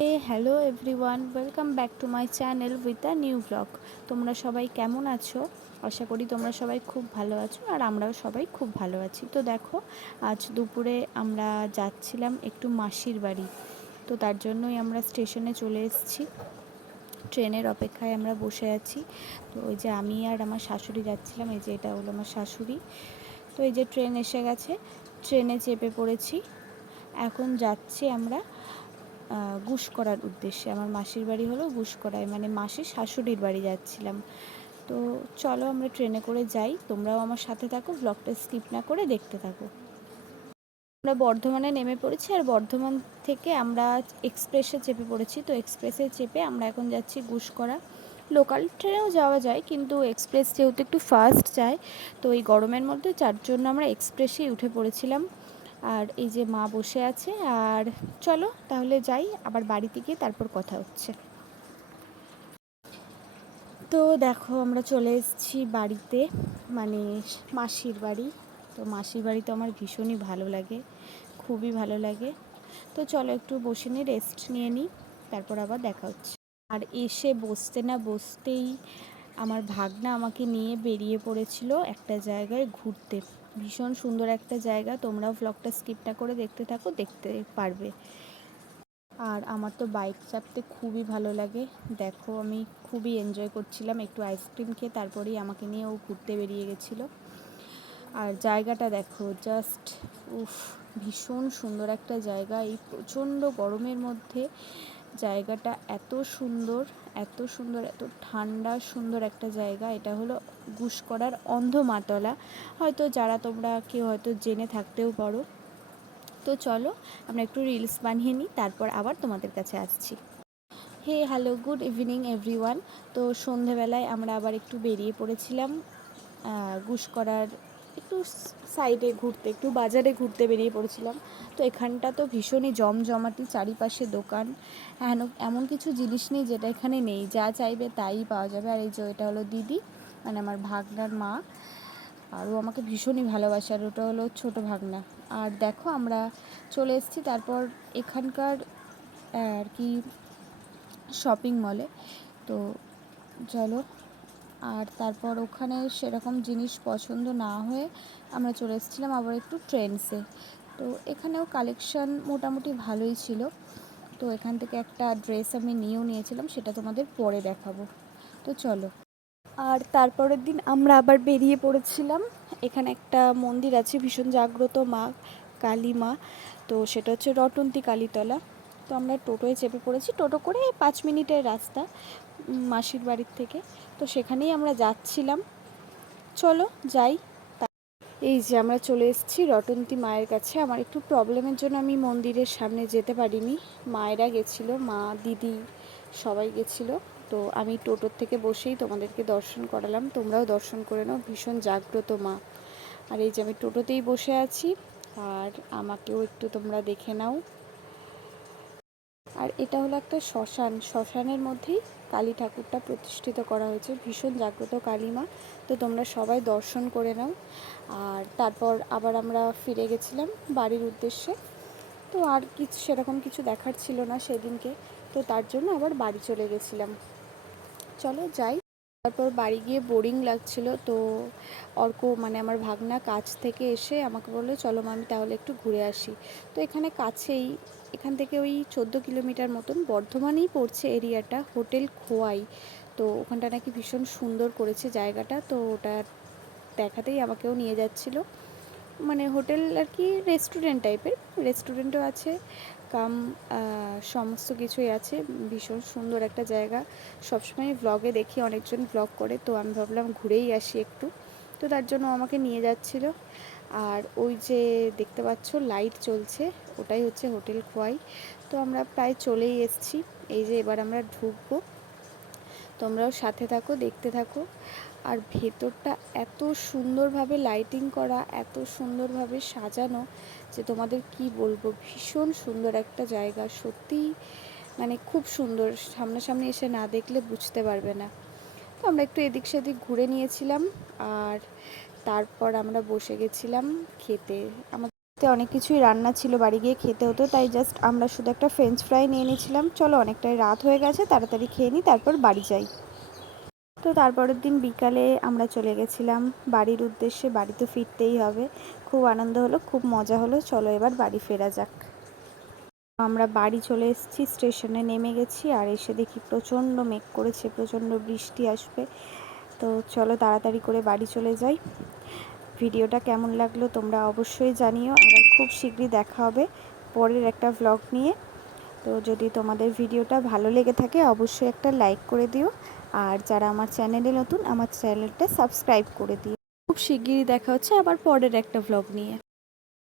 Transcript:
Hello everyone, welcome back to my channel with a new blog. তোমরা সবাই কেমন আছো? আশা করি তোমরা সবাই খুব ভালো আছো, আর আমরাও সবাই খুব ভালো আছি। তো দেখো, আজ দুপুরে আমরা যাচ্ছিলাম একটু মাসির বাড়ি। তো তার জন্যই আমরা স্টেশনে চলে এসেছি। ট্রেনের অপেক্ষায় আমরা বসে আছি। তো ওই যে আমি আর আমার শাশুড়ি যাচ্ছিলাম, এই যে এটা হলো আমার শাশুড়ি। তো এই যে ট্রেন এসে গেছে, ট্রেনে চেপে পড়েছি। এখন যাচ্ছি আমরা গুসকরার উদ্দেশ্যে। আমার মাসির বাড়ি হলো গুসকরায়, মানে মাসির শাশুড়ির বাড়ি যাচ্ছিলাম। তো চলো আমরা ট্রেনে করে যাই, তোমরাও আমার সাথে থাকো, ব্লগটা স্কিপ না করে দেখতে থাকো। আমরা বর্ধমানে নেমে পড়েছি, আর বর্ধমান থেকে আমরা এক্সপ্রেসে চেপে পড়েছি। তো এক্সপ্রেসে চেপে আমরা এখন যাচ্ছি গুসকরা। লোকাল ট্রেনেও যাওয়া যায়, কিন্তু এক্সপ্রেস যেহেতু একটু ফাস্ট যায়, তো এই গরমের মধ্যে যার জন্য আমরা এক্সপ্রেসেই উঠে পড়েছিলাম। আর এই যে মা বসে আছে। আর চলো তাহলে যাই, আবার বাড়িতে গিয়ে তারপর কথা হচ্ছে। তো দেখো আমরা চলে এসেছি বাড়িতে, মানে মাসির বাড়ি। তো মাসির বাড়ি তো আমার ভীষণই ভালো লাগে, খুবই ভালো লাগে। তো চলো একটু বসে নিই, রেস্ট নিয়ে নিই, তারপর আবার দেখা হচ্ছে। আর এসে বসতে না বসতেই আমার ভাগনা আমাকে নিয়ে বেরিয়ে পড়েছিল একটা জায়গায় ঘুরতে। ভীষণ সুন্দর একটা জায়গা, তোমরাও ভ্লগটা স্কিপ না করে দেখতে থাকো, দেখতে পারবে। আর আমার তো বাইক চাপতে খুবই ভালো লাগে। দেখো আমি খুবই এনজয় করছিলাম, একটু আইসক্রিম খেয়ে তারপরেই আমাকে নিয়ে ও ঘুরতে বেরিয়ে গেছিলো। আর জায়গাটা দেখো, জাস্ট উফ, ভীষণ সুন্দর একটা জায়গা। এই প্রচণ্ড গরমের মধ্যে জায়গাটা এত সুন্দর, এত সুন্দর, এত ঠান্ডা সুন্দর একটা জায়গা। এটা হলো গুসকরার অন্ধমাতলা। হয়তো যারা তোমরা কেউ হয়তো জেনে থাকতেও পারো। তো চলো আমরা একটু রিলস বানিয়ে নিই, তারপর আবার তোমাদের কাছে আসছি। Hello, good evening everyone. তো সন্ধেবেলায় আমরা আবার একটু বেরিয়ে পড়েছিলাম গুসকরার একটু সাইডে ঘুরতে, একটু বাজারে ঘুরতে বেরিয়ে পড়েছিলাম। তো এখানটা তো ভীষণই জমজমাটি, চারিপাশে দোকান, এমন কিছু জিনিস নেই যেটা এখানে নেই, যা চাইবে তাই পাওয়া যাবে। আর এই যে এটা হলো দিদি, মানে আমার ভাগনার মা। আর ও আমাকে ভীষণই ভালোবাসে, আর ওটা হলো ছোটো ভাগনা। আর দেখো আমরা চলে এসেছি তারপর এখানকার আর কি শপিং মলে। তো চলো, আর তারপর ওখানে সেরকম জিনিস পছন্দ না হয়ে আমরা চলে এসেছিলাম আবার একটু ট্রেন্ডসে। তো এখানেও কালেকশান মোটামুটি ভালোই ছিল। তো এখান থেকে একটা ড্রেস আমি নিয়েও নিয়েছিলাম, সেটা তোমাদের পরে দেখাবো। তো চলো। আর তারপরের দিন আমরা আবার বেরিয়ে পড়েছিলাম। এখানে একটা মন্দির আছে, ভীষণ জাগ্রত মা, কালী মা। তো সেটা হচ্ছে রটন্তী কালীতলা। তো আমরা টোটোয় চেপে পড়েছি, টোটো করে 5 মিনিটের রাস্তা মাসির বাড়ির থেকে। তো সেখানেই আমরা যাচ্ছিলাম, চলো যাই। এই যে আমরা চলে এসেছি রটন্তী মায়ের কাছে। আমার একটু প্রবলেমের জন্য আমি মন্দিরের সামনে যেতে পারিনি, মায়েরা গেছিলো, মা দিদি সবাই গেছিলো। তো আমি টোটোর থেকে বসেই তোমাদেরকে দর্শন করালাম, তোমরাও দর্শন করে নাও, ভীষণ জাগ্রত মা। আর এই যে আমি টোটোতেই বসে আছি, আর আমাকেও একটু তোমরা দেখে নাও। আর এটা হলো একটা শ্মশান, শ্মশানের মধ্যেই কালী ঠাকুরটা প্রতিষ্ঠিত করা হয়েছে, ভীষণ জাগ্রত কালী মা। তো তোমরা সবাই দর্শন করে নাও। আর তারপর আবার আমরা ফিরে গেছিলাম বাড়ির উদ্দেশ্যে। তো আর কিছু সেরকম কিছু দেখার ছিল না সেদিনকে, তো তার জন্য আবার বাড়ি চলে গেছিলাম। চলো যাই। তারপর বাড়ি গিয়ে বোরিং লাগছিল, তো অর্ক মানে আমার ভাগনা কাছ থেকে এসে আমাকে বললো চলো মামি তাহলে একটু ঘুরে আসি। তো এখানে কাছেই, এখান থেকে ওই 14 কিলোমিটার মতন, বর্ধমানেই পড়ছে এরিয়াটা, হোটেল খোয়াই। তো ওখানটা নাকি ভীষণ সুন্দর করেছে জায়গাটা, তো ওটা দেখাতেই আমাকেও নিয়ে যাচ্ছিলো। মানে হোটেল আর কি, রেস্টুরেন্ট টাইপের, রেস্টুরেন্টও আছে, কাম সমস্ত কিছুই আছে। ভীষণ সুন্দর একটা জায়গা। সবসময় ব্লগে দেখি অনেকজন ব্লগ করে, তো আমি ভাবলাম ঘুরেই আসি একটু। তো তার জন্য আমাকে নিয়ে যাচ্ছিল। আর ওই যে দেখতে পাচ্ছ লাইট চলছে, ওটাই হচ্ছে হোটেল খোয়াই। তো আমরা প্রায় চলেই এসেছি, এই যে এবার আমরা ঢুকবো, তোমরাও সাথে থাকো, দেখতে থাকো। আর ভেতরটা এত সুন্দরভাবে লাইটিং করা, এত সুন্দরভাবে সাজানো যে তোমাদের কি বলবো, ভীষণ সুন্দর একটা জায়গা সত্যিই, মানে খুব সুন্দর, সামনাসামনি এসে না দেখলে বুঝতে পারবে না। তো আমরা একটু এদিক সেদিক ঘুরে নিয়েছিলাম, আর তারপর আমরা বসে গেছিলাম খেতে। আমাদের বাড়িতে অনেক কিছুই রান্না ছিল, বাড়ি গিয়ে খেতে হতো, তাই জাস্ট আমরা শুধু একটা ফ্রেঞ্চ ফ্রাই নিয়ে নিয়েছিলাম। চলো অনেকটাই রাত হয়ে গেছে, তাড়াতাড়ি খেয়ে নিই, তারপর বাড়ি যাই। তো তারপরের দিন বিকালে আমরা চলে গেছিলাম বাড়ির উদ্দেশ্যে। বাড়ি তো ফিরতেই হবে। খুব আনন্দ হলো, খুব মজা হলো। চলো এবার বাড়ি ফেরা যাক। আমরা বাড়ি চলে এসেছি, স্টেশনে নেমে গেছি, আর এসে দেখি প্রচণ্ড মেঘ করেছে, প্রচণ্ড বৃষ্টি আসবে। তো চলো তাড়াতাড়ি করে বাড়ি চলে যাই। ভিডিওটা কেমন লাগলো তোমরা অবশ্যই জানিও। আবার খুব শীঘ্রই দেখা হবে পরের একটা ভ্লগ নিয়ে। তো যদি তোমাদের ভিডিওটা ভালো লেগে থাকে অবশ্যই একটা লাইক করে দিও, আর যারা আমার চ্যানেলে নতুন আমার চ্যানেলটা সাবস্ক্রাইব করে দিও। খুব শিগগিরই দেখা হচ্ছে আবার পরের একটা ভ্লগ নিয়ে।